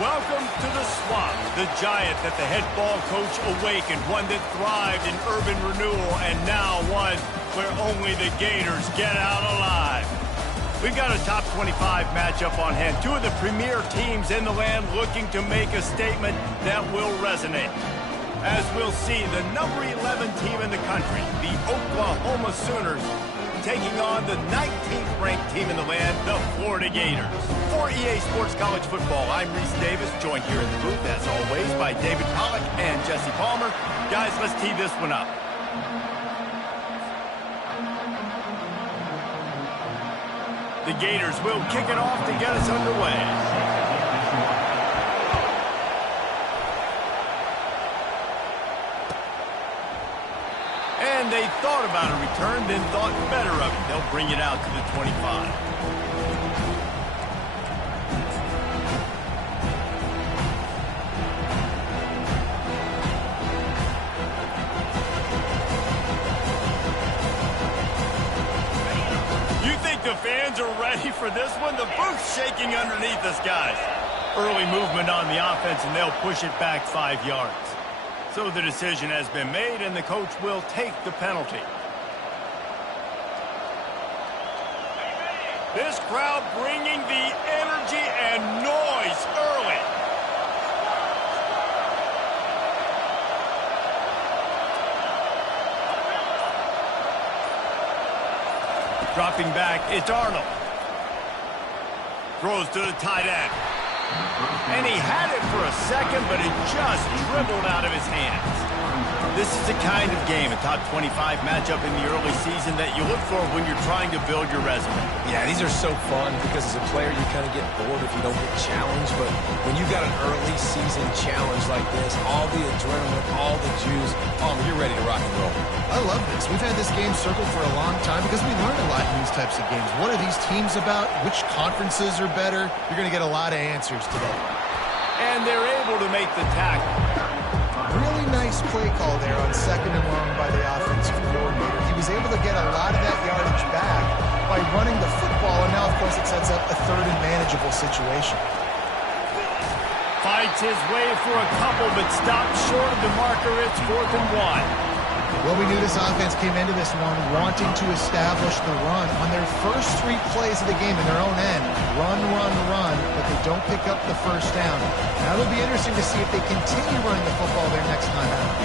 Welcome to the Swamp, the giant that the head ball coach awakened, one that thrived in urban renewal, and now one where only the Gators get out alive. We've got a top 25 matchup on hand, two of the premier teams in the land looking to make a statement that will resonate. As we'll see, the number 11 team in the country, the Oklahoma Sooners, taking on the 19th ranked team in the land, the Florida Gators. For EA Sports College Football, I'm Reese Davis, joined here in the booth, as always, by David Pollack and Jesse Palmer. Guys, let's tee this one up. The Gators will kick it off to get us underway. And they thought about a return, then thought better of it. They'll bring it out to the 25. You think the fans are ready for this one? The booth's shaking underneath us, guys. Early movement on the offense, and they'll push it back 5 yards. So the decision has been made, and the coach will take the penalty. This crowd bringing the energy and noise early. Dropping back, it's Arnold. Throws to the tight end. And he had it for a second, but it just dribbled out of his hands. This is the kind of game, a top 25 matchup in the early season, that you look for when you're trying to build your resume. Yeah, these are so fun because as a player, you kind of get bored if you don't get challenged. But when you got an early season challenge like this, all the adrenaline, all the juice, you're ready to rock and roll. I love this. We've had this game circled for a long time because we learn a lot in these types of games. What are these teams about? Which conferences are better? You're going to get a lot of answers today. And they're able to make the tackle. Really nice play call there on 2nd and long by the offensive coordinator. He was able to get a lot of that yardage back by running the football, and now, of course, it sets up a 3rd and manageable situation. Fights his way for a couple, but stops short of the marker. It's 4th and 1. Well, we knew this offense came into this one wanting to establish the run on their first 3 plays of the game in their own end. Run, run, run, but they don't pick up the first down. Now it'll be interesting to see if they continue running the football their next time out.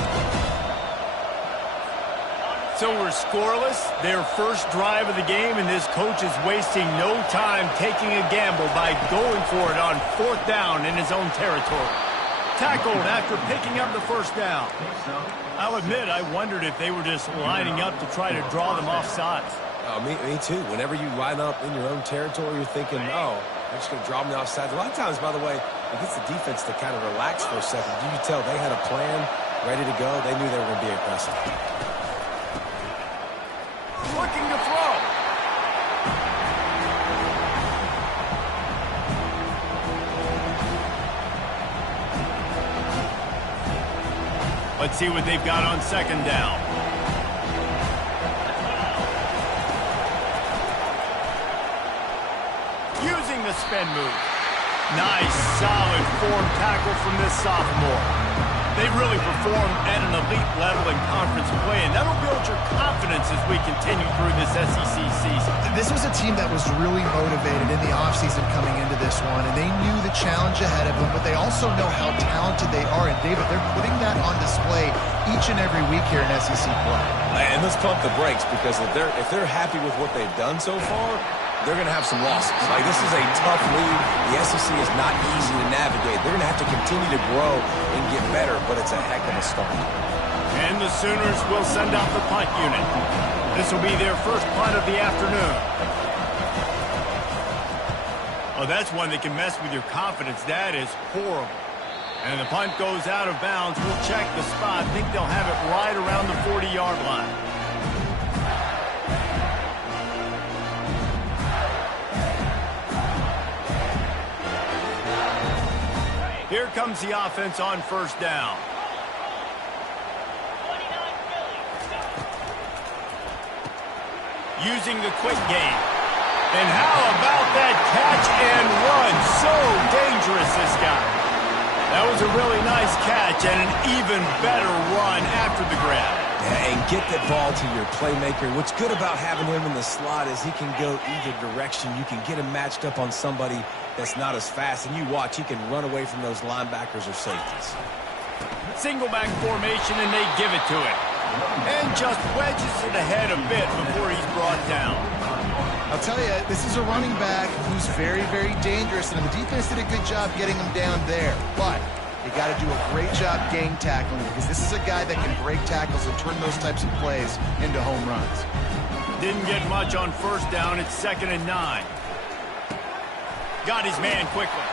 So we're scoreless, their first drive of the game, and this coach is wasting no time taking a gamble by going for it on 4th down in his own territory. Tackled after picking up the first down. I'll admit, I wondered if they were just lining up to try to draw them off sides. Me too. Whenever you line up in your own territory, you're thinking, they're just going to draw me off sides. A lot of times, by the way, it gets the defense to kind of relax for a second. You can tell they had a plan ready to go. They knew they were going to be aggressive. Looking to throw. Let's see what they've got on 2nd down. Using the spin move. Nice, solid form tackle from this sophomore. They've really performed at an elite level in conference play, and that'll build your confidence as we continue through this SEC season. This was a team that was really motivated in the offseason coming into this one, and they knew the challenge ahead of them, but they also know how talented they are. And, David, they're putting that on display each and every week here in SEC play. And let's pump the brakes, because if they're happy with what they've done so far, they're going to have some losses. Like, this is a tough league. The SEC is not easy to navigate. They're going to have to continue to grow and get better, but it's a heck of a start. And the Sooners will send out the punt unit. This will be their first punt of the afternoon. Oh, that's one that can mess with your confidence. That is horrible. And the punt goes out of bounds. We'll check the spot. I think they'll have it right around the 40-yard line. Here comes the offense on 1st down. Using the quick game. And how about that catch and run? So dangerous, this guy. catch and an even better run after the grab. Yeah, and get that ball to your playmaker. What's good about having him in the slot is he can go either direction. You can get him matched up on somebody that's not as fast, and you watch, he can run away from those linebackers or safeties. Single back formation, and they give it to him. And just wedges it ahead a bit before he's brought down. I'll tell you, this is a running back who's very, very dangerous, and the defense did a good job getting him down there. But you got to do a great job gang tackling because this is a guy that can break tackles and turn those types of plays into home runs. Didn't get much on first down. It's 2nd and 9. Got his man quickly.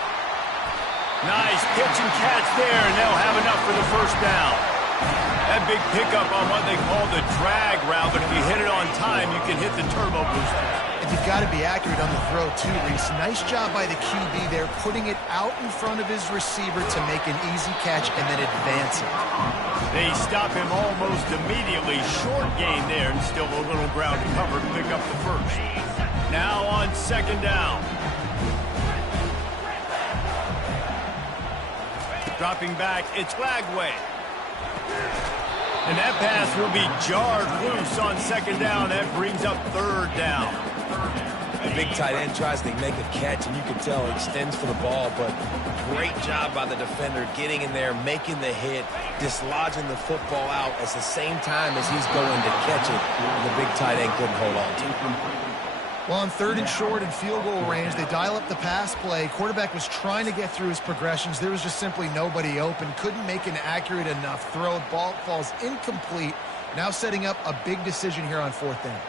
Nice pitch and catch there, and they'll have enough for the first down. That big pickup on what they call the drag route, but if you hit it on time, you can hit the turbo booster. And you've got to be accurate on the throw, too, Reese. Nice job by the QB there, putting it out in front of his receiver to make an easy catch and then advance it. They stop him almost immediately. Short gain there, and still a little ground to cover to pick up the first. Now on 2nd down. Dropping back, it's Lagway. And that pass will be jarred loose on 2nd down. That brings up 3rd down. A big tight end tries to make a catch, and you can tell he extends for the ball, but great job by the defender getting in there, making the hit, dislodging the football out at the same time as he's going to catch it, and the big tight end couldn't hold on to it. Well, on 3rd and short and field goal range, they dial up the pass play. Quarterback was trying to get through his progressions. There was just simply nobody open. Couldn't make an accurate enough throw. Ball falls incomplete. Now setting up a big decision here on 4th down.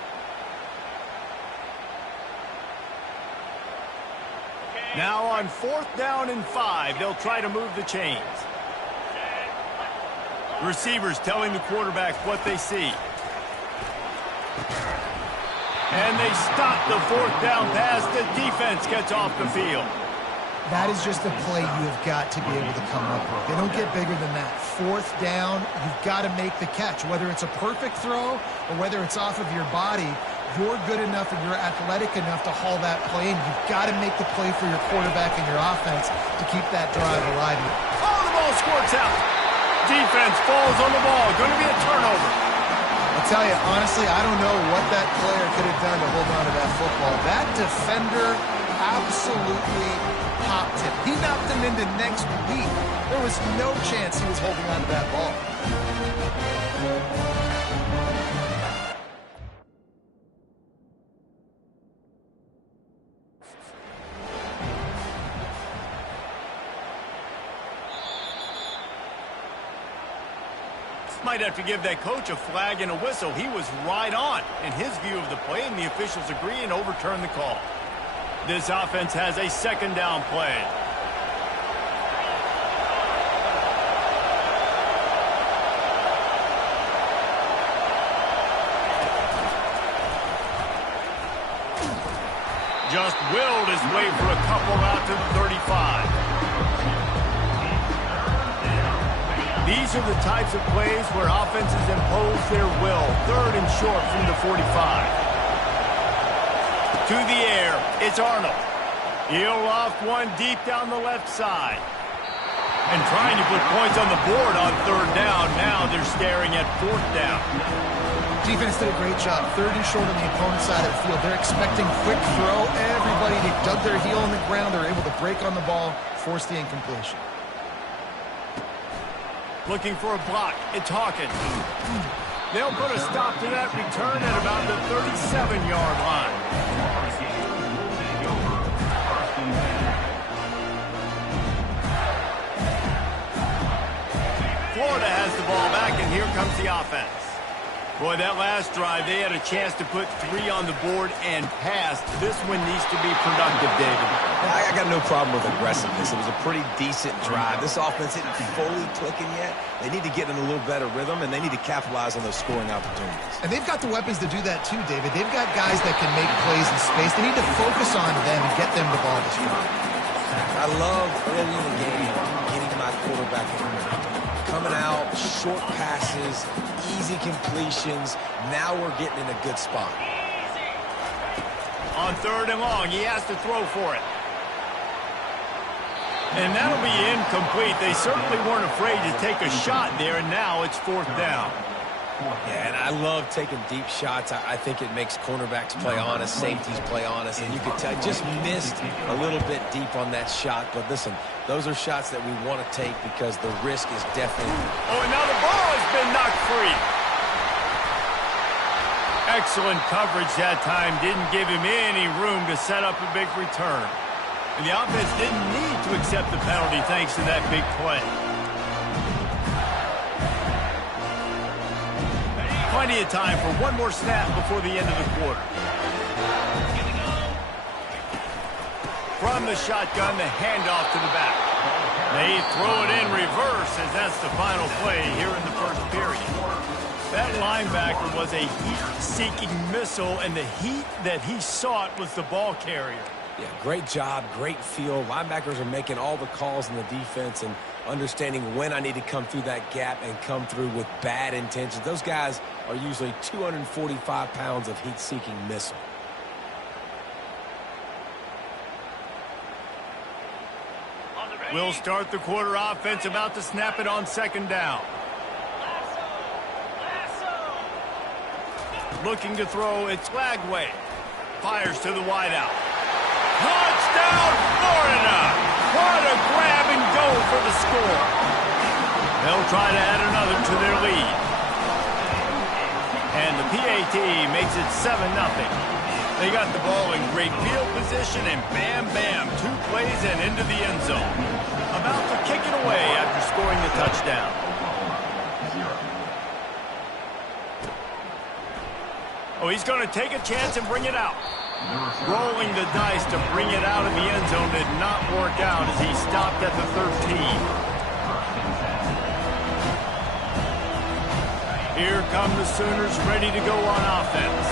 Now on 4th down and 5, they'll try to move the chains. Receivers telling the quarterback what they see. And they stop the 4th down pass. The defense gets off the field. That is just a play you have got to be able to come up with. They don't get bigger than that. 4th down, you've got to make the catch. Whether it's a perfect throw or whether it's off of your body, you're good enough and you're athletic enough to haul that play, and you've got to make the play for your quarterback and your offense to keep that drive alive. Oh, the ball squirts out. Defense falls on the ball. Going to be a turnover. I'll tell you, honestly, I don't know what that player could have done to hold on to that football. That defender absolutely popped him. He knocked him into next week. There was no chance he was holding on to that ball. Might have to give that coach a flag and a whistle. He was right on in his view of the play, and the officials agree and overturn the call. This offense has a 2nd down play. Just willed his way for a couple out to the 35. These are the types of plays where offenses impose their will. 3rd and short from the 45. To the air, it's Arnold. He'll loft one deep down the left side. And trying to put points on the board on 3rd down. Now they're staring at 4th down. Defense did a great job. 3rd and short on the opponent's side of the field. They're expecting quick throw. Everybody, they dug their heel in the ground. They're able to break on the ball, force the incompletion. Looking for a block. It's Hawkins. They'll put a stop to that return at about the 37-yard line. Florida has the ball back, and here comes the offense. Boy, that last drive, they had a chance to put 3 on the board and pass. This one needs to be productive, David. I got no problem with aggressiveness. It was a pretty decent drive. This offense isn't fully clicking yet. They need to get in a little better rhythm, and they need to capitalize on those scoring opportunities. And they've got the weapons to do that too, David. They've got guys that can make plays in space. They need to focus on them and get them the ball this time. I love early in the game getting my quarterback in the coming out, short passes, easy completions. Now we're getting in a good spot. On 3rd and long, he has to throw for it. And that'll be incomplete. They certainly weren't afraid to take a shot there, and now it's 4th down. Yeah, and I love taking deep shots. I think it makes cornerbacks play honest, safeties play honest, and you could tell just missed a little bit deep on that shot. But listen, those are shots that we want to take because the risk is definitely... Oh, and now the ball has been knocked free. Excellent coverage that time. Didn't give him any room to set up a big return. And the offense didn't need to accept the penalty thanks to that big play. Plenty of time for one more snap before the end of the quarter. From the shotgun, the handoff to the back. They throw it in reverse as that's the final play here in the first period. That linebacker was a heat-seeking missile, and the heat that he sought was the ball carrier. Yeah, great job, great feel. Linebackers are making all the calls in the defense and understanding when I need to come through that gap and come through with bad intentions. Those guys are usually 245 pounds of heat-seeking missile. We'll start the quarter offense, about to snap it on 2nd down. Looking to throw, it's Lagway. Fires to the wideout. Touchdown, Florida! What a grab and go for the score. They'll try to add another to their lead. And the PAT makes it 7-0. They got the ball in great field position, and bam, bam, 2 plays and into the end zone. About to kick it away after scoring the touchdown. Oh, he's going to take a chance and bring it out. Rolling the dice to bring it out of the end zone did not work out as he stopped at the 13. Here come the Sooners ready to go on offense.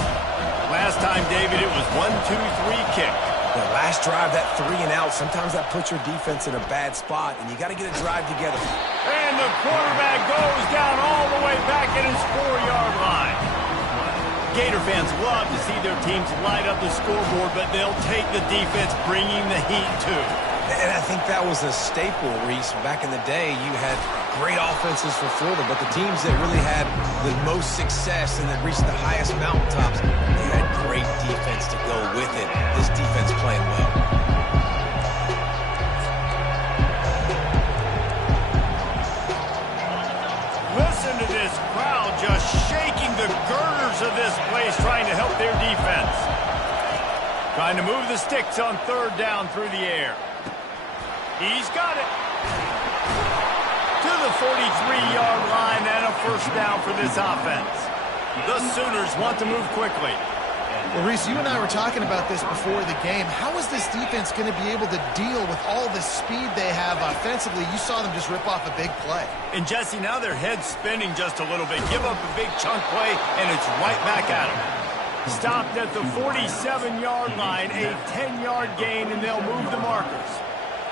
Last time, David, it was 1-2-3 kick. The last drive, that 3 and out, sometimes that puts your defense in a bad spot, and you got to get a drive together. And the quarterback goes down all the way back at his 4-yard line. Gator fans love to see their teams light up the scoreboard, but they'll take the defense bringing the heat too. And I think that was a staple, Reese. Back in the day, you had great offenses for Florida, but the teams that really had the most success and that reached the highest mountaintops, they had great defense to go with it. This defense playing well. Listen to this crowd just shaking the girders of this place, trying to help their defense. Trying to move the sticks on 3rd down through the air. He's got it. To the 43-yard line and a 1st down for this offense. The Sooners want to move quickly. Well, Reese, you and I were talking about this before the game. How is this defense going to be able to deal with all the speed they have offensively? You saw them just rip off a big play. And, Jesse, now their head's spinning just a little bit. Give up a big chunk play, and it's right back at them. Stopped at the 47-yard line, a 10-yard gain, and they'll move the markers.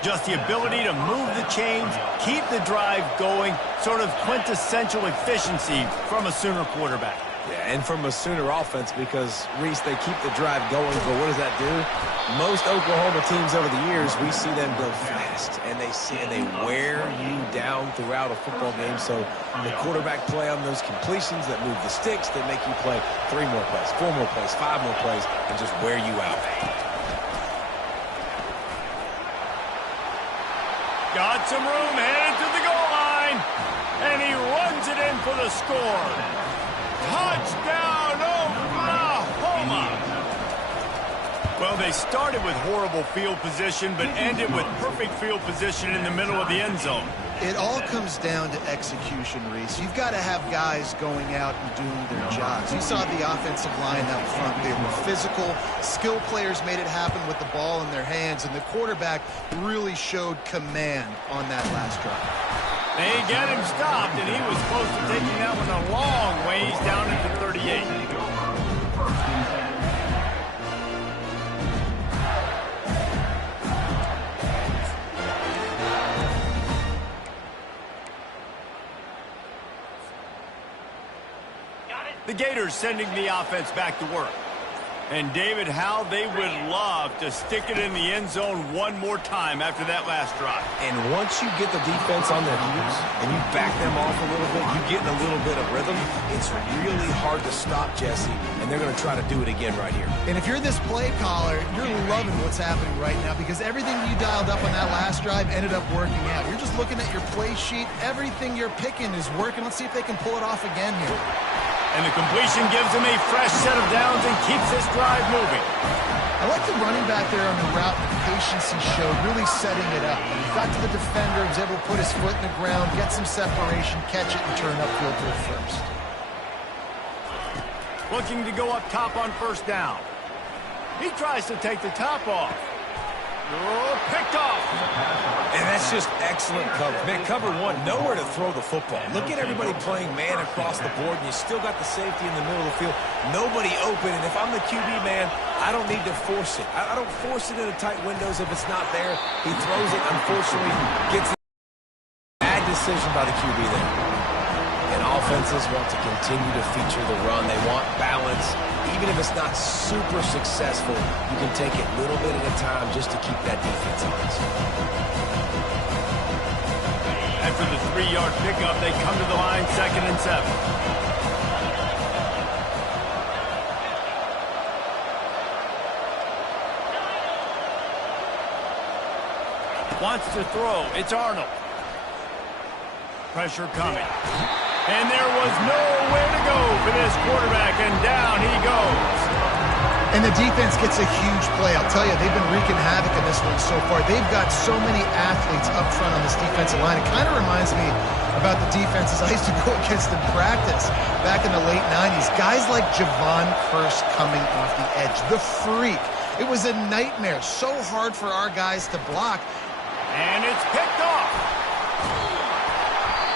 Just the ability to move the chains, keep the drive going, sort of quintessential efficiency from a Sooner quarterback. Yeah, and from a Sooner offense because, Reese, they keep the drive going, but what does that do? Most Oklahoma teams over the years, we see them go fast, and they wear you down throughout a football game. So the quarterback play on those completions that move the sticks, that make you play 3 more plays, 4 more plays, 5 more plays, and just wear you out. Got some room, headed to the goal line, and he runs it in for the score. Touchdown, Oklahoma! Well, they started with horrible field position, but ended with perfect field position in the middle of the end zone. It all comes down to execution, Reese. You've got to have guys going out and doing their jobs. You saw the offensive line up front. They were physical. Skill players made it happen with the ball in their hands, and the quarterback really showed command on that last drive. They get him stopped, and he was close to taking that one a long ways down into 38. The Gators sending the offense back to work. And, David, how they would love to stick it in the end zone one more time after that last drive. And once you get the defense on their heels and you back them off a little bit, you get in a little bit of rhythm, it's really hard to stop, Jesse, and they're going to try to do it again right here. And if you're this play caller, you're loving what's happening right now because everything you dialed up on that last drive ended up working out. You're just looking at your play sheet. Everything you're picking is working. Let's see if they can pull it off again here. And the completion gives him a fresh set of downs and keeps this drive moving. I like the running back there on the route, the patience he showed, really setting it up. He got to the defender, was able to put his foot in the ground, get some separation, catch it, and turn upfield to the first. Looking to go up top on first down. He tries to take the top off. Oh, picked off. And that's just excellent coverage. Man, cover one, nowhere to throw the football. Look at everybody playing man across the board, and you still got the safety in the middle of the field. Nobody open, and if I'm the QB, man, I don't need to force it. I don't force it into tight windows if it's not there. He throws it, unfortunately, gets it. Bad decision by the QB there. And offenses want to continue to feature the run. They want balance. Even if it's not super successful, you can take it little bit at a time just to keep that defense honest. After the 3-yard pickup, they come to the line 2nd and 7. Wants to throw. It's Arnold. Pressure coming. And there was nowhere to go for this quarterback, and down he goes. And the defense gets a huge play. I'll tell you, they've been wreaking havoc in this one so far. They've got so many athletes up front on this defensive line. It kind of reminds me about the defenses I used to go against in practice back in the late 90s. Guys like Javon Curse coming off the edge. The freak. It was a nightmare. So hard for our guys to block. And it's picked off.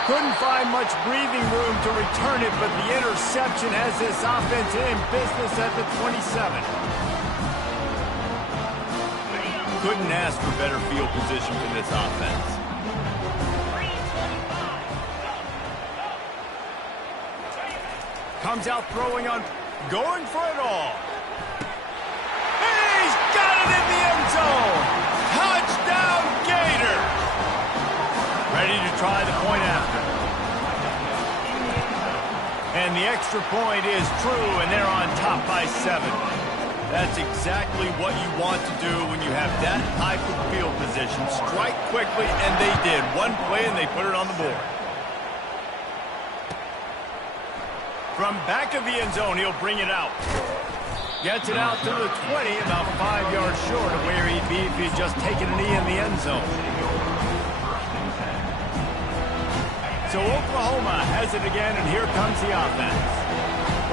Couldn't find much breathing room to return it, but the interception has this offense in business at the 27. Couldn't ask for better field position for this offense. Comes out throwing on, going for it all. He's got it in the end zone. Touchdown, Gator. Ready to try the point after. And the extra point is true, and they're on top by 7. That's exactly what you want to do when you have that type of field position. Strike quickly, and they did. One play, and they put it on the board. From back of the end zone, he'll bring it out. Gets it out to the 20, about 5 yards short of where he'd be if he'd just taken a knee in the end zone. So Oklahoma has it again, and here comes the offense.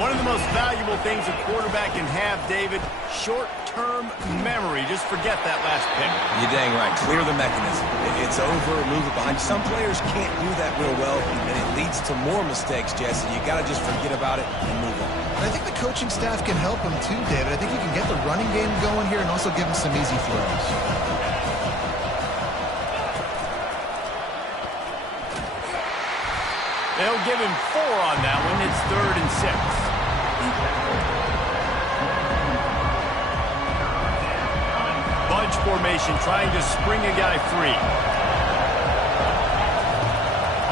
One of the most valuable things a quarterback can have, David, short-term memory. Just forget that last pick. You're dang right. Clear the mechanism. It's over, move it behind. Some players can't do that real well, and it leads to more mistakes, Jesse. You got to just forget about it and move on. And I think the coaching staff can help him too, David. I think you can get the running game going here and also give him some easy throws. They'll give him 4 on that one. It's 3rd and 6. Bunch formation, trying to spring a guy free.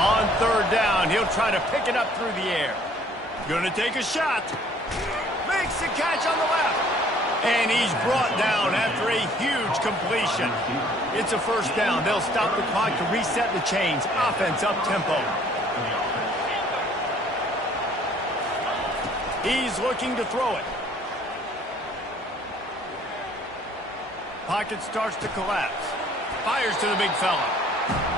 On 3rd down, he'll try to pick it up through the air. Gonna take a shot. Makes the catch on the left. And he's brought down after a huge completion. It's a 1st down. They'll stop the clock to reset the chains. Offense up tempo. He's looking to throw it. Pocket starts to collapse. Fires to the big fella.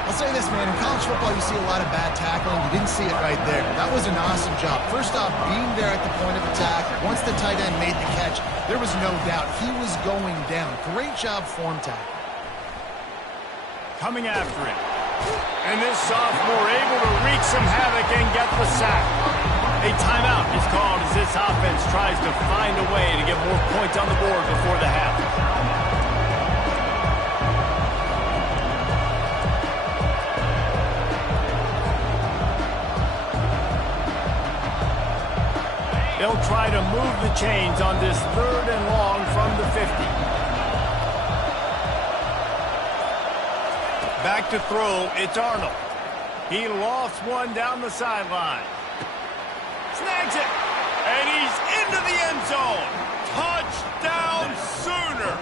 I'll say this, man. In college football, you see a lot of bad tackling. You didn't see it right there. That was an awesome job. First off, being there at the point of attack. Once the tight end made the catch, there was no doubt he was going down. Great job form tackle. Coming after him. And this sophomore able to wreak some havoc and get the sack. A timeout is called as this offense tries to find a way to get more points on the board before the half. They'll They'll try to move the chains on this 3rd and long from the 50. Back to throw, it's Arnold. He lofts one down the sideline. Snags it, and he's into the end zone. Touchdown Sooner.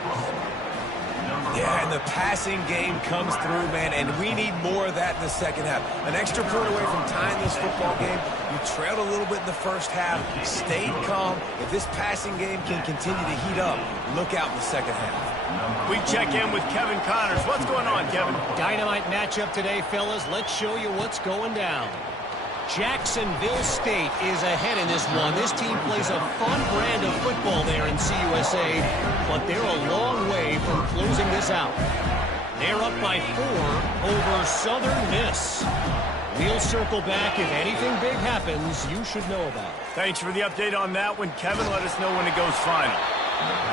Yeah, and the passing game comes through, man, and we need more of that in the second half. An extra point away from tying this football game. You trailed a little bit in the first half, stayed calm. If this passing game can continue to heat up, look out in the second half. We check in with Kevin Connors. What's going on, Kevin? Dynamite matchup today, fellas. Let's show you what's going down. Jacksonville State is ahead in this one. This team plays a fun brand of football there in CUSA, but they're a long way from closing this out. They're up by 4 over Southern Miss. We'll circle back. If anything big happens, you should know about it. Thanks for the update on that one, Kevin. Let us know when it goes final.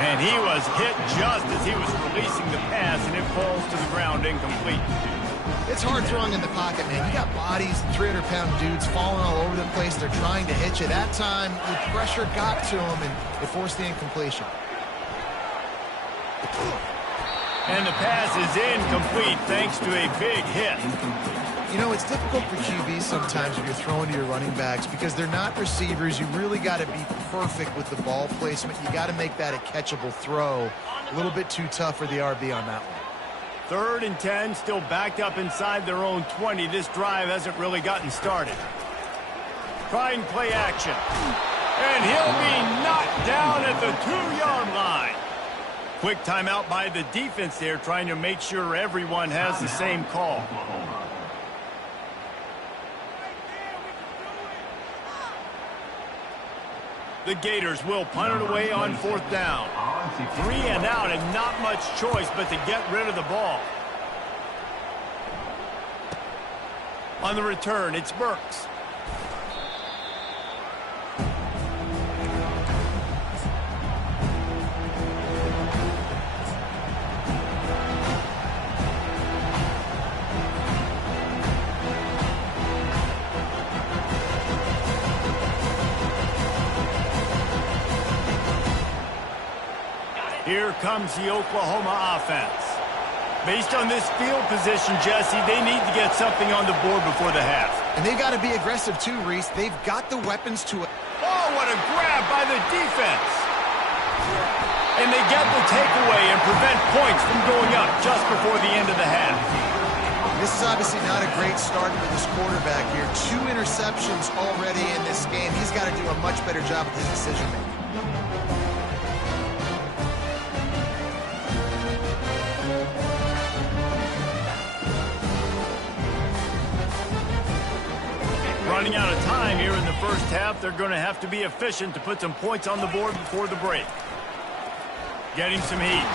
And he was hit just as he was releasing the pass, and it falls to the ground incomplete. It's hard throwing in the pocket, man. You got bodies, 300-pound dudes falling all over the place. They're trying to hit you. That time, the pressure got to him, and it forced the incompletion. And the pass is incomplete thanks to a big hit. You know, it's difficult for QBs sometimes when you're throwing to your running backs because they're not receivers. You really got to be perfect with the ball placement. You got to make that a catchable throw. A little bit too tough for the RB on that one. 3rd and 10, still backed up inside their own 20. This drive hasn't really gotten started. Trying play action. And he'll be knocked down at the 2-yard line. Quick timeout by the defense there, trying to make sure everyone has the same call. The Gators will punt it away on 4th down. 3 and out, and not much choice but to get rid of the ball. On the return, it's Burks. Here comes the Oklahoma offense. Based on this field position, Jesse, they need to get something on the board before the half. And they got to be aggressive too, Reese. They've got the weapons to... Oh, what a grab by the defense. And they get the takeaway and prevent points from going up just before the end of the half. This is obviously not a great start for this quarterback here. 2 interceptions already in this game. He's got to do a much better job with his decision-making. Running out of time here in the first half. They're going to have to be efficient to put some points on the board before the break. Getting some heat.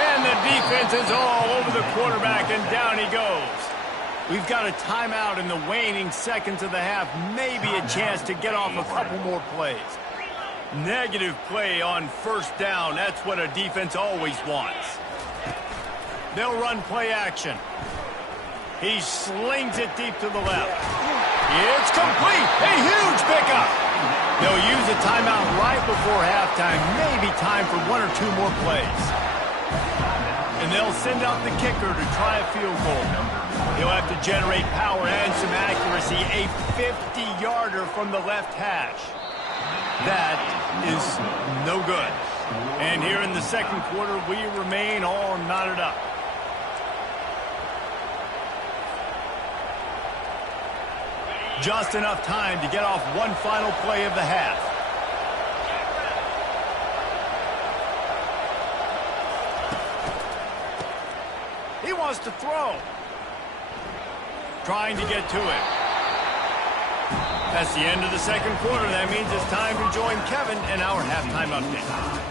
And the defense is all over the quarterback, and down he goes. We've got a timeout in the waning seconds of the half. Maybe a chance to get off a couple more plays. Negative play on 1st down. That's what a defense always wants. They'll run play action. He slings it deep to the left. It's complete. A huge pickup. They'll use a timeout right before halftime. Maybe time for 1 or 2 more plays. And they'll send out the kicker to try a field goal. He'll have to generate power and some accuracy. A 50-yarder from the left hash. That is no good. And here in the second quarter, we remain all knotted up. Just enough time to get off one final play of the half. He wants to throw. Trying to get to it. That's the end of the second quarter. That means it's time to join Kevin in our halftime update.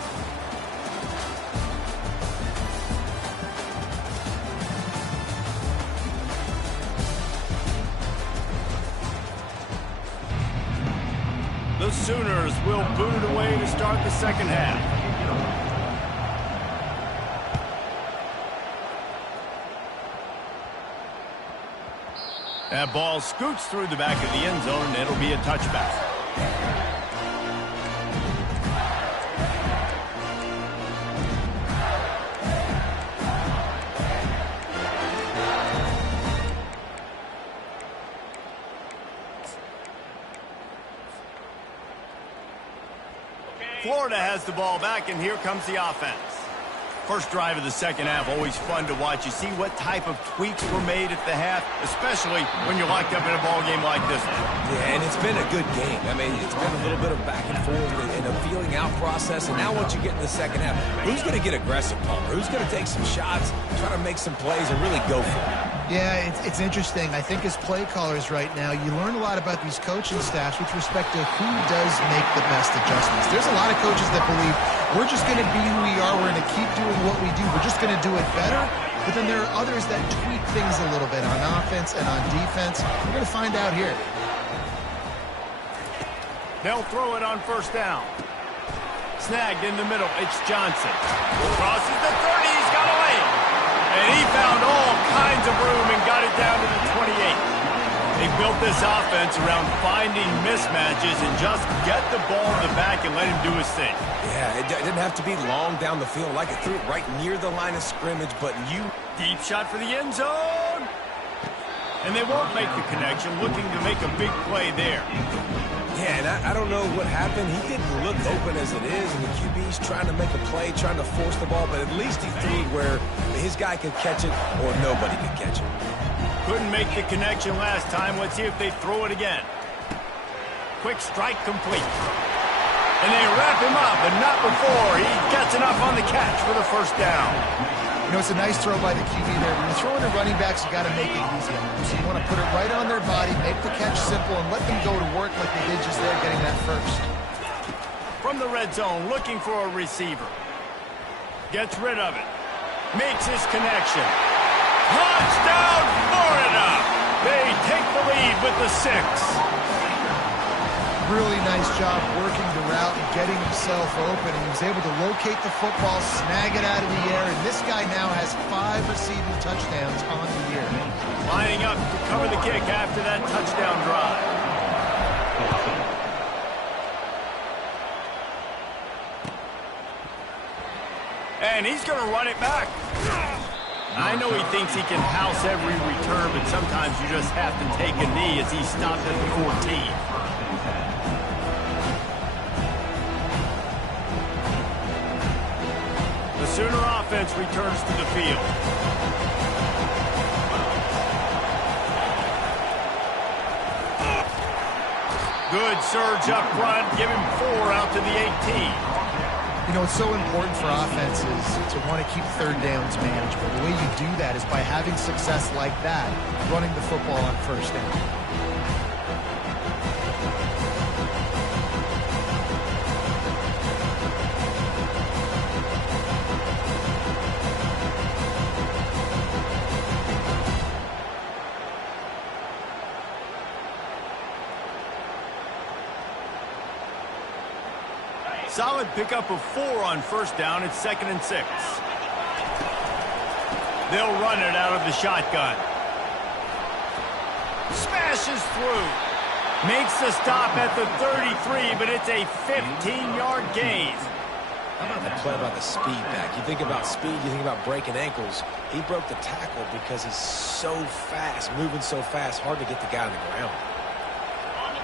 The Sooners will boot it away to start the second half. That ball scoots through the back of the end zone, and it'll be a touchback. Florida has the ball back, and here comes the offense. First drive of the second half, always fun to watch. You see what type of tweaks were made at the half, especially when you're locked up in a ball game like this one. Yeah, and it's been a good game. I mean, it's been a little bit of back and forth and a feeling out process. And now once you get in the second half, who's going to get aggressive, Palmer? Who's going to take some shots, try to make some plays, and really go for it? Yeah, it's interesting. I think as play callers right now, you learn a lot about these coaching staffs with respect to who does make the best adjustments. There's a lot of coaches that believe we're just going to be who we are. We're going to keep doing what we do. We're just going to do it better. But then there are others that tweak things a little bit on offense and on defense. We're going to find out here. They'll throw it on first down. Snagged in the middle. It's Johnson. Crosses the 30. He's got away. And he found all kinds of room and got it down to the 28. They built this offense around finding mismatches and just get the ball in the back and let him do his thing. Yeah, it didn't have to be long down the field. Like it threw it right near the line of scrimmage, but Deep shot for the end zone. And they won't make the connection, looking to make a big play there. Yeah, and I don't know what happened. He didn't look open as it is, and the QB's trying to make a play, trying to force the ball, but at least he threw it where his guy could catch it or nobody could catch it. Couldn't make the connection last time. Let's see if they throw it again. Quick strike complete. And they wrap him up, but not before he gets enough on the catch for the first down. You know, it's a nice throw by the QB there. When you're throwing to running backs, you got to make it easy on them. So you want to put it right on their body, make the catch simple, and let them go to work like they did just there, getting that first. From the red zone, looking for a receiver. Gets rid of it. Makes his connection. Touchdown, Florida! They take the lead with the 6. Really nice job working the route and getting himself open. He was able to locate the football, snag it out of the air, and this guy now has 5 receiving touchdowns on the year. Lining up to cover the kick after that touchdown drive. And he's going to run it back. I know he thinks he can house every return, but sometimes you just have to take a knee as he stopped at the 14. The Sooner offense returns to the field. Good surge up front. Give him 4 out to the 18. You know, it's so important for offenses to want to keep third downs manageable. The way you do that is by having success like that, running the football on first down. Solid pickup of 4 on first down. It's 2nd and 6. They'll run it out of the shotgun. Smashes through. Makes the stop at the 33, but it's a 15-yard gain. How about the play about the speed back? You think about speed, you think about breaking ankles. He broke the tackle because he's so fast, moving so fast, hard to get the guy on the ground.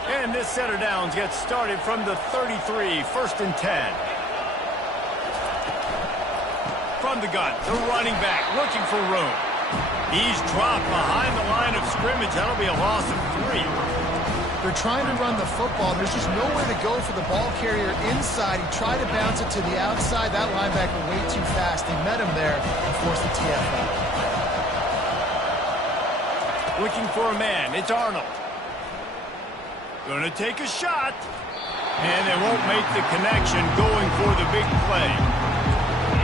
And this set of downs gets started from the 33, 1st and 10. From the gun, the running back looking for room. He's dropped behind the line of scrimmage. That'll be a loss of 3. They're trying to run the football. There's just nowhere to go for the ball carrier inside. He tried to bounce it to the outside. That linebacker way too fast. He met him there and forced the TFL. Looking for a man. It's Arnold. Going to take a shot. And they won't make the connection going for the big play.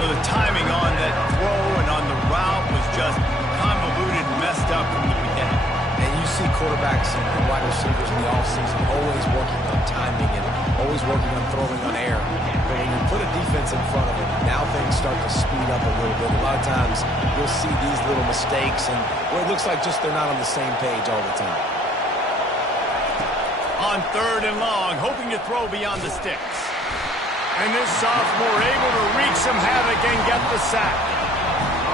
Well, the timing on that throw and on the route was just convoluted and messed up from the beginning. And you see quarterbacks and wide receivers in the offseason always working on timing and always working on throwing on air. But when you put a defense in front of it, now things start to speed up a little bit. A lot of times you'll see these little mistakes and where it looks like just they're not on the same page all the time. On 3rd and long, hoping to throw beyond the sticks. And this sophomore able to wreak some havoc and get the sack.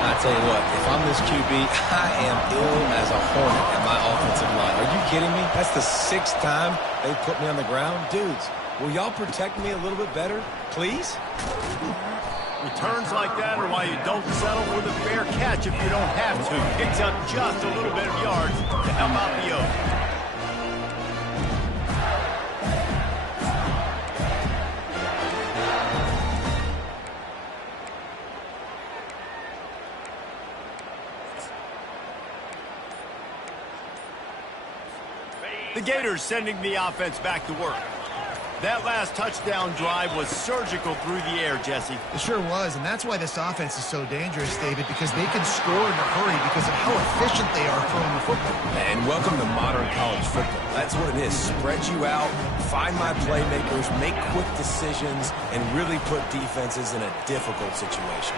I tell you what, if I'm this QB, I am ill as a hornet at my offensive line. Are you kidding me? That's the 6th time they put me on the ground. Dudes, will y'all protect me a little bit better, please? Returns like that are why you don't settle with a fair catch if you don't have to. Picks up just a little bit of yards to help out the Oaks. The Gators sending the offense back to work. That last touchdown drive was surgical through the air, Jesse. It sure was, and that's why this offense is so dangerous, David, because they can score in a hurry because of how efficient they are throwing the football. And welcome to modern college football. That's what it is. Spread you out, find my playmakers, make quick decisions, and really put defenses in a difficult situation.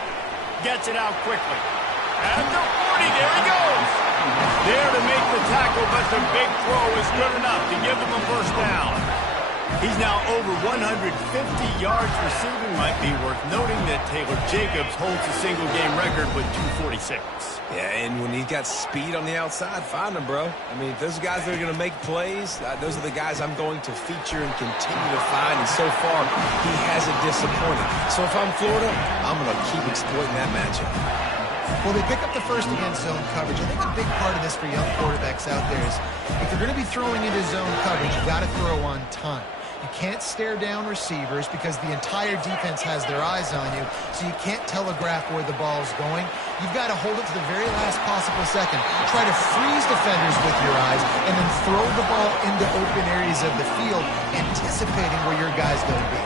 Gets it out quickly. At the 40, there he goes. There to make the tackle, but the big throw is good enough to give them a first down. He's now over 150 yards receiving. Might be worth noting that Taylor Jacobs holds a single-game record with 246. Yeah, and when he's got speed on the outside, find him, bro. I mean, those guys that are going to make plays, those are the guys I'm going to feature and continue to find. And so far, he hasn't disappointed. So if I'm Florida, I'm going to keep exploiting that matchup. Well, they pick up the first against zone coverage. I think a big part of this for young quarterbacks out there is if you're going to be throwing into zone coverage, you got to throw on time. You can't stare down receivers because the entire defense has their eyes on you, so you can't telegraph where the ball's going. You've got to hold it to the very last possible second. Try to freeze defenders with your eyes and then throw the ball into open areas of the field, anticipating where your guy's going to be.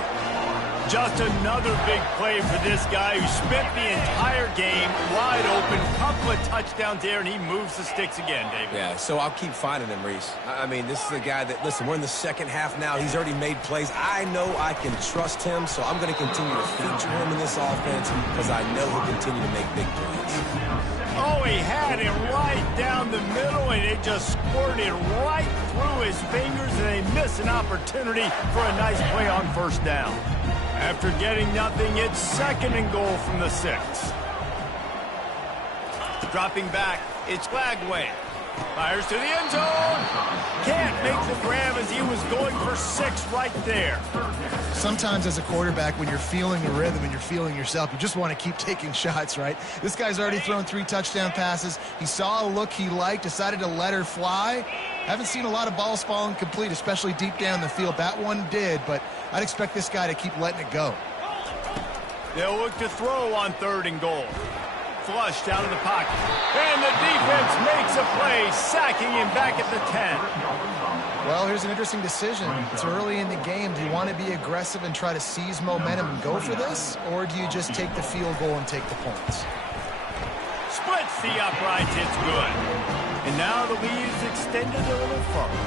Just another big play for this guy who spent the entire game wide open. Couple of touchdowns there, and he moves the sticks again, David. Yeah, so I'll keep finding him, Reese. I mean, this is the guy that, listen, we're in the second half now. He's already made plays. I know I can trust him, so I'm going to continue to feature him in this offense because I know he'll continue to make big plays. Oh, he had it right down the middle, and it just squirted right through his fingers, and they miss an opportunity for a nice play on first down. After getting nothing, it's second and goal from the 6. Dropping back, it's Flagway. Fires to the end zone. Can't make the grab as he was going for 6 right there. Sometimes as a quarterback, when you're feeling the rhythm and you're feeling yourself, you just want to keep taking shots, right? This guy's already thrown 3 touchdown passes. He saw a look he liked, decided to let her fly. Haven't seen a lot of balls falling complete, especially deep down the field. That one did, but I'd expect this guy to keep letting it go. They'll look to throw on 3rd and goal. Flushed out of the pocket. And the defense makes a play, sacking him back at the 10. Well, here's an interesting decision. It's early in the game. Do you want to be aggressive and try to seize momentum and go for this? Or do you just take the field goal and take the points? Splits the uprights, it's good. And now the lead is extended a little further.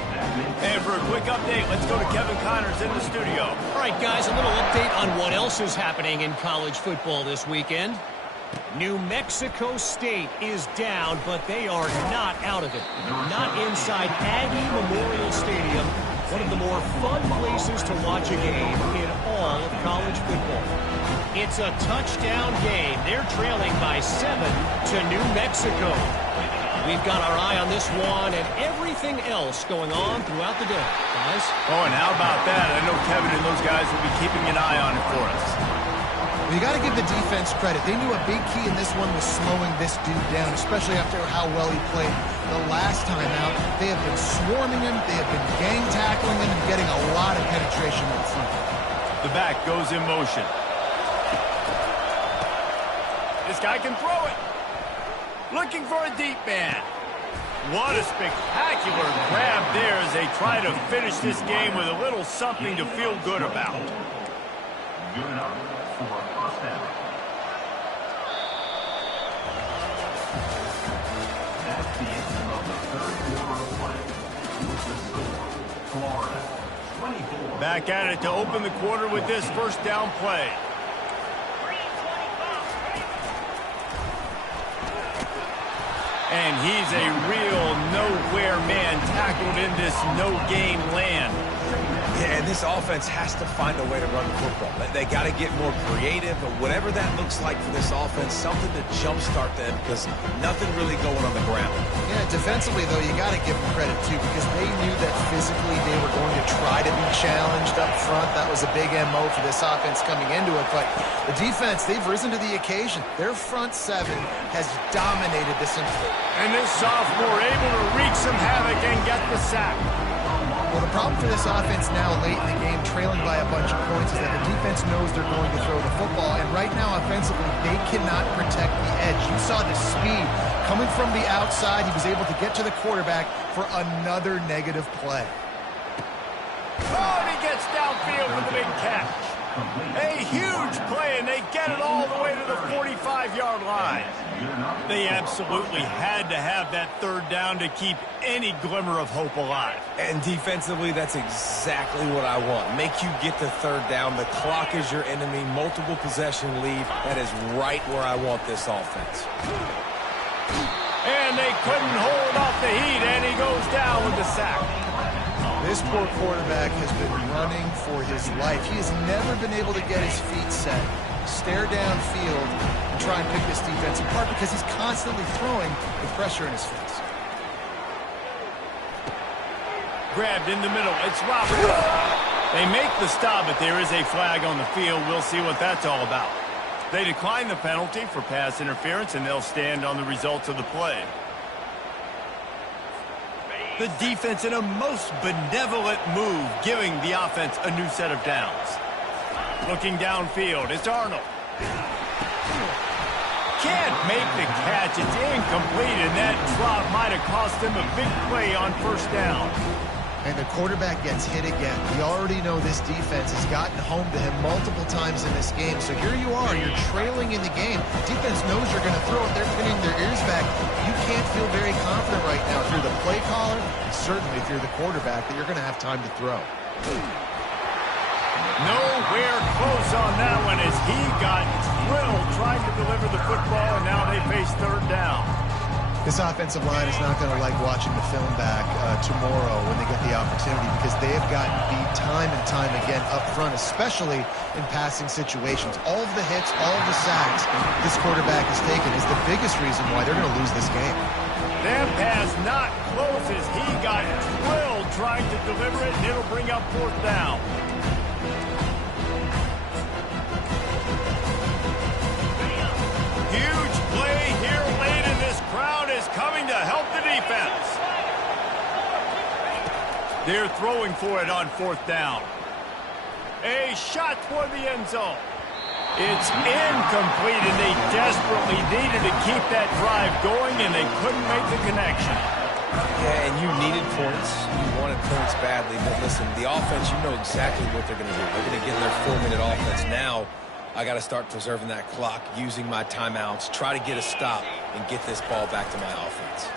And for a quick update, let's go to Kevin Connors in the studio. All right, guys, a little update on what else is happening in college football this weekend. New Mexico State is down, but they are not out of it. Not inside Aggie Memorial Stadium, one of the more fun places to watch a game in all of college football. It's a touchdown game. They're trailing by 7 to New Mexico. We've got our eye on this one and everything else going on throughout the day, guys. Oh, and how about that? I know Kevin and those guys will be keeping an eye on it for us. You got to give the defense credit. They knew a big key in this one was slowing this dude down, especially after how well he played the last time out. They have been swarming him. They have been gang tackling him and getting a lot of penetration up front. The back goes in motion. This guy can throw it. Looking for a deep man. What a spectacular grab there as they try to finish this game with a little something to feel good about. Good enough for a first down. That's the end of the third quarter of play. With the score, Florida 24. Back at it to open the quarter with this first down play. And he's a real nowhere man tackled in this no-gain land. Yeah, and this offense has to find a way to run the football. They got to get more creative, but whatever that looks like for this offense, something to jumpstart them because nothing really going on the ground. Yeah, Defensively, though, you got to give them credit, too, because they knew that physically they were going to try to be challenged up front. That was a big MO for this offense coming into it. But the defense, they've risen to the occasion. Their front seven has dominated this infield. And this sophomore able to wreak some havoc and get the sack. Well, the problem for this offense now late in the game, trailing by a bunch of points, is that the defense knows they're going to throw the football. And right now, offensively, they cannot protect the edge. You saw the speed coming from the outside. He was able to get to the quarterback for another negative play. Oh, and he gets downfield with a big catch. A huge play, and they get it all the way to the 45-yard line. They absolutely had to have that third down to keep any glimmer of hope alive. And defensively, that's exactly what I want. Make you get the third down. The clock is your enemy. Multiple possession lead. That is right where I want this offense. And they couldn't hold off the heat, and he goes down with the sack. This poor quarterback has been running for his life. He has never been able to get his feet set, stare downfield, and try and pick this defense apart because he's constantly throwing with pressure in his face. Grabbed in the middle. It's Robert. They make the stop, but there is a flag on the field. We'll see what that's all about. They decline the penalty for pass interference, and they'll stand on the results of the play. The defense in a most benevolent move, giving the offense a new set of downs. Looking downfield, it's Arnold. Can't make the catch. It's incomplete, and that drop might have cost him a big play on first down. And the quarterback gets hit again. We already know this defense has gotten home to him multiple times in this game. So here you are, you're trailing in the game. Defense knows you're going to throw it. They're pinning their ears back. You can't feel very confident right now if you're the play caller, and certainly if you're the quarterback, that you're going to have time to throw. Nowhere close on that one as he got drilled trying to deliver the football, and now they face third down. This offensive line is not going to like watching the film back tomorrow when they get the opportunity because they have gotten beat time and time again up front, especially in passing situations. All of the hits, all of the sacks this quarterback has taken is the biggest reason why they're going to lose this game. That pass not close as he got drilled trying to deliver it, and it'll bring up fourth down. Huge play here late, and this crowd is coming to help the defense. They're throwing for it on fourth down. A shot toward the end zone. It's incomplete, and they desperately needed to keep that drive going, and they couldn't make the connection. Yeah, and you needed points. You wanted points badly, but listen, the offense, you know exactly what they're going to do. They're going to get in their 4-minute offense now. I got to start preserving that clock, using my timeouts, try to get a stop, and get this ball back to my offense.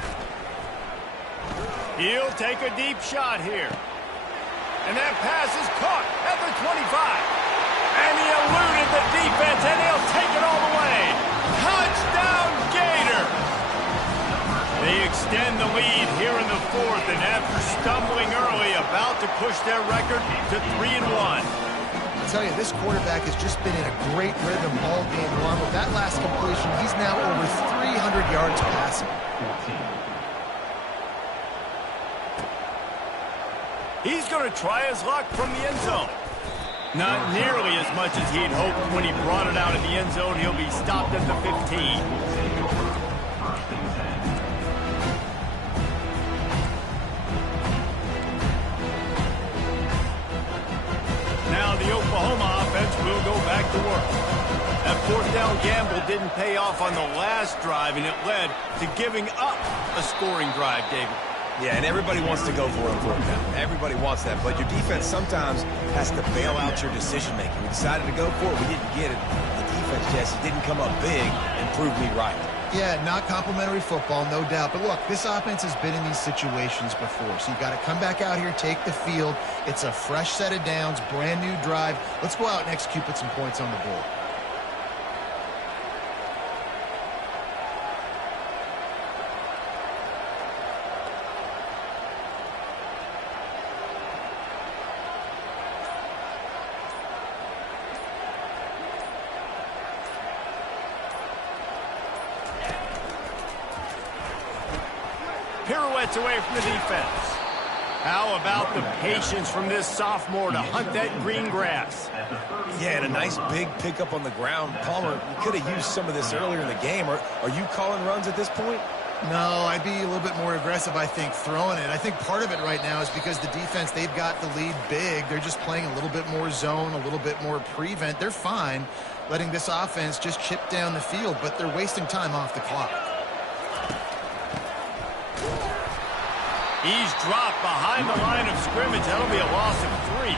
He'll take a deep shot here. And that pass is caught at the 25. And he eluded the defense, and he'll take it all the way. Touchdown, Gator! They extend the lead here in the fourth, and after stumbling early, about to push their record to 3-1. I tell you, this quarterback has just been in a great rhythm all game long. With that last completion, he's now over 300 yards passing. He's going to try his luck from the end zone. Not nearly as much as he'd hoped when he brought it out of the end zone. He'll be stopped at the 15. Now the Oklahoma offense will go back to work. That fourth down gamble didn't pay off on the last drive, and it led to giving up a scoring drive, David. Yeah, and everybody wants to go for it on fourth down. Everybody wants that, but your defense sometimes has to bail out your decision-making. We decided to go for it. We didn't get it. The defense, Jesse, didn't come up big and prove me right. Yeah, not complimentary football, no doubt. But look, this offense has been in these situations before. So you got to come back out here, take the field. It's a fresh set of downs, brand new drive. Let's go out and execute, put some points on the board. Pirouettes away from the defense. How about the patience from this sophomore to hunt that green grass? Yeah, and a nice big pickup on the ground. Palmer, you could have used some of this earlier in the game. Are you calling runs at this point? No, I'd be a little bit more aggressive, I think, throwing it. I think part of it right now is because the defense, they've got the lead big. They're just playing a little bit more zone, a little bit more prevent. They're fine letting this offense just chip down the field, but they're wasting time off the clock. He's dropped behind the line of scrimmage. That'll be a loss of 3.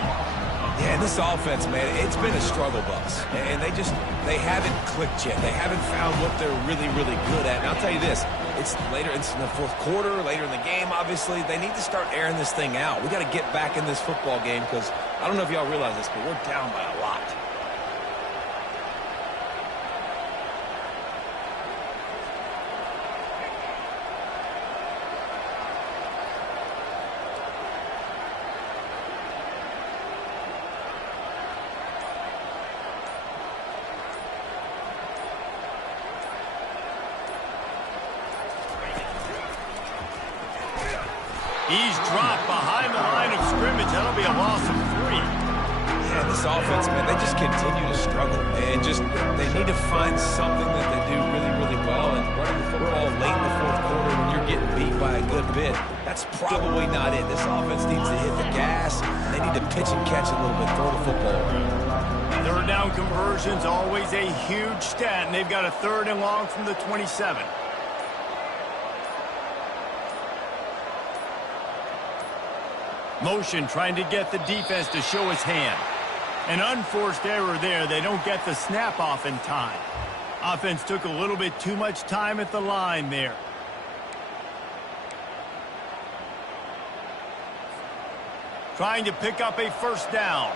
Yeah, and this offense, man, it's been a struggle bus. And they haven't clicked yet. They haven't found what they're really, really good at. And I'll tell you this, it's in the fourth quarter, later in the game, obviously. They need to start airing this thing out. We got to get back in this football game because I don't know if y'all realize this, but we're down by a lot. He's dropped behind the line of scrimmage. That'll be a loss of 3. Yeah, this offense, man, they just continue to struggle. And they need to find something that they do really, really well. And running the football late in the fourth quarter when you're getting beat by a good bit, that's probably not it. This offense needs to hit the gas. They need to pitch and catch a little bit, throw the football around. Third down conversion's always a huge stat, and they've got a 3rd and long from the 27. Motion trying to get the defense to show his hand. An unforced error there. They don't get the snap off in time. Offense took a little bit too much time at the line there. Trying to pick up a 1st down.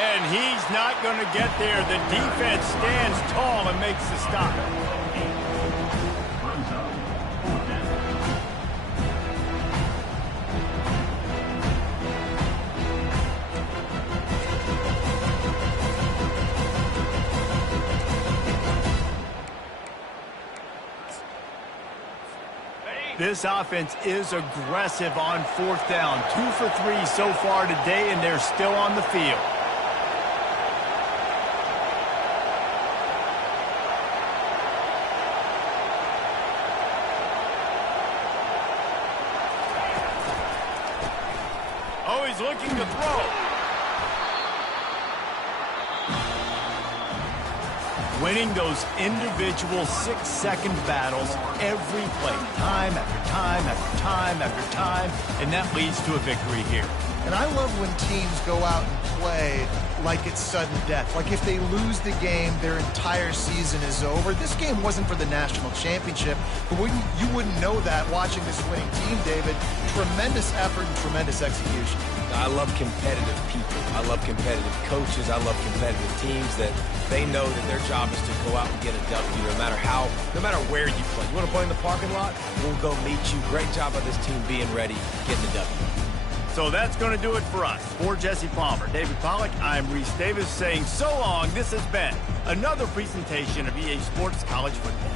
And he's not going to get there. The defense stands tall and makes the stop. This offense is aggressive on 4th down. 2 for 3 so far today, and they're still on the field. Oh, he's looking to throw. Winning those individual 6-second battles every play, time after time after time after time, and that leads to a victory here. And I love when teams go out and play like it's sudden death. Like if they lose the game, their entire season is over. This game wasn't for the national championship, but you wouldn't know that watching this winning team, David. Tremendous effort and tremendous execution. I love competitive people. I love competitive coaches. I love competitive teams that they know that their job is to go out and get a W no matter where you play. You want to play in the parking lot? We'll go meet you. Great job by this team being ready, getting the W. So that's going to do it for us. For Jesse Palmer, David Pollack, I'm Reese Davis saying so long. This has been another presentation of EA Sports College Football.